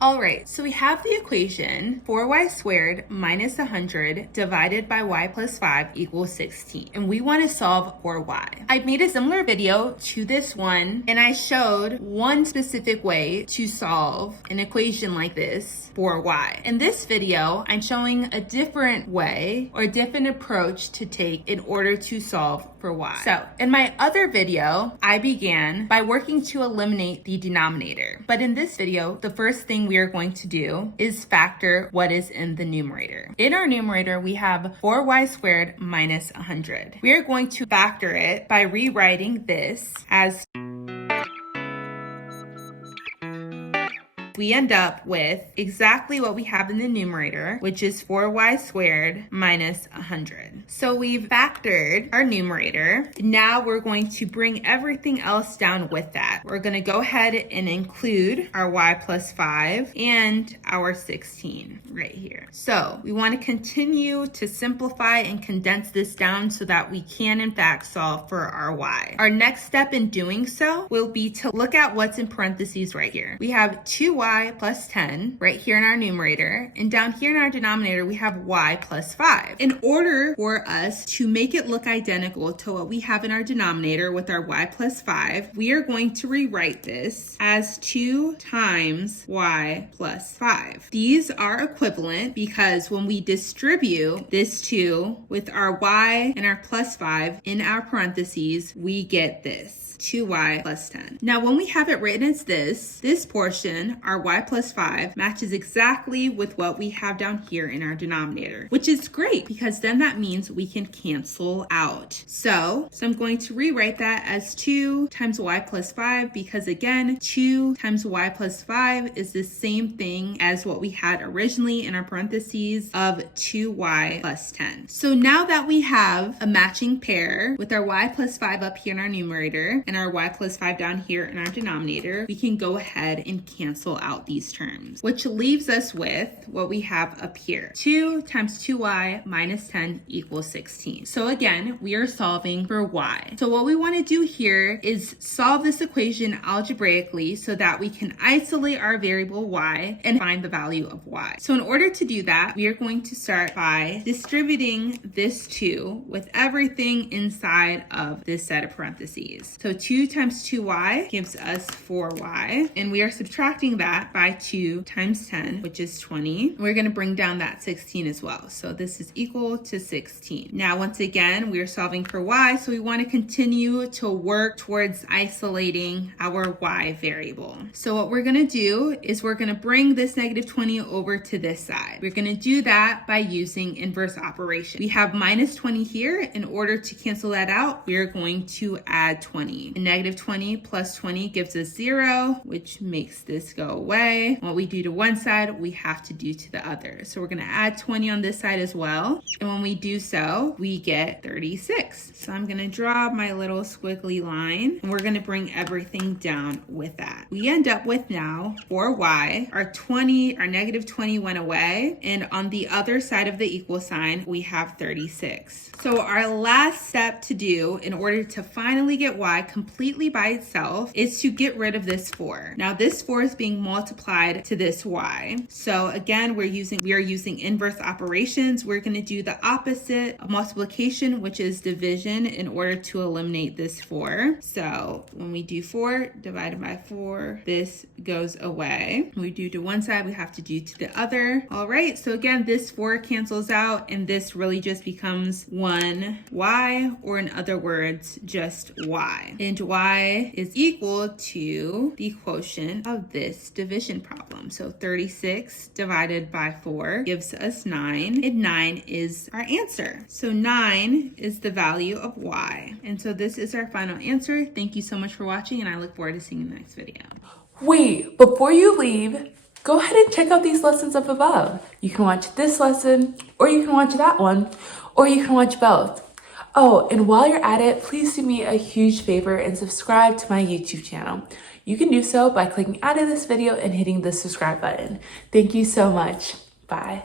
All right, so we have the equation 4y squared minus 100 divided by y plus 5 equals 16. And we want to solve for y. I made a similar video to this one, and I showed one specific way to solve an equation like this for y. In this video, I'm showing a different way or a different approach to take in order to solve for y. So in my other video, I began by working to eliminate the denominator. But in this video, the first thing we are going to do is factor what is in the numerator. In our numerator, we have 4y squared minus 100. We are going to factor it by rewriting this as we end up with exactly what we have in the numerator, which is 4y squared minus 100. So we've factored our numerator. Now we're going to bring everything else down with that. We're going to go ahead and include our y plus 5 and our 16 right here. So we want to continue to simplify and condense this down so that we can in fact solve for our y. Our next step in doing so will be to look at what's in parentheses right here. We have 2y plus 10 right here in our numerator, and down here in our denominator we have y plus 5. In order for us to make it look identical to what we have in our denominator with our y plus 5, we are going to rewrite this as 2 times y plus 5. These are equivalent because when we distribute this 2 with our y and our plus 5 in our parentheses, we get this. 2y plus 10. Now, when we have it written as this portion, our y plus 5, matches exactly with what we have down here in our denominator, which is great because then that means we can cancel out. So I'm going to rewrite that as 2 times y plus 5 because again, 2 times y plus 5 is the same thing as what we had originally in our parentheses of 2y plus 10. So now that we have a matching pair with our y plus 5 up here in our numerator and our y plus 5 down here in our denominator, we can go ahead and cancel out these terms, which leaves us with what we have up here. 2 times 2y minus 10 equals 16. So again, we are solving for y. So what we want to do here is solve this equation algebraically so that we can isolate our variable y and find the value of y. So in order to do that, we are going to start by distributing this 2 with everything inside of this set of parentheses. So 2 times 2y gives us 4y, and we are subtracting that by 2 times 10, which is 20. We're going to bring down that 16 as well. So this is equal to 16. Now, once again, we are solving for y, so we want to continue to work towards isolating our y variable. So what we're going to do is we're going to bring this negative 20 over to this side. We're going to do that by using inverse operation. We have minus 20 here. In order to cancel that out, we are going to add 20. And negative 20 plus 20 gives us 0, which makes this go away. What we do to one side, we have to do to the other. So we're going to add 20 on this side as well. And when we do so, we get 36. So I'm going to draw my little squiggly line, and we're going to bring everything down with that. We end up with now for y, our negative 20 went away. And on the other side of the equal sign, we have 36. So our last step to do in order to finally get y completely by itself is to get rid of this 4. Now this 4 is being multiplied to this y. So again, we are using inverse operations. We're going to do the opposite of multiplication, which is division, in order to eliminate this 4. So when we do 4 divided by 4, this goes away. When we do to one side, we have to do to the other. All right, so again, this 4 cancels out, and this really just becomes 1y, or in other words, just y. And y is equal to the quotient of this division problem. So 36 divided by 4 gives us 9, and 9 is our answer. So 9 is the value of y. And so this is our final answer. Thank you so much for watching, and I look forward to seeing you in the next video. Wait, before you leave, go ahead and check out these lessons up above. You can watch this lesson, or you can watch that one, or you can watch both. Oh, and while you're at it, please do me a huge favor and subscribe to my YouTube channel. You can do so by clicking out of this video and hitting the subscribe button. Thank you so much. Bye.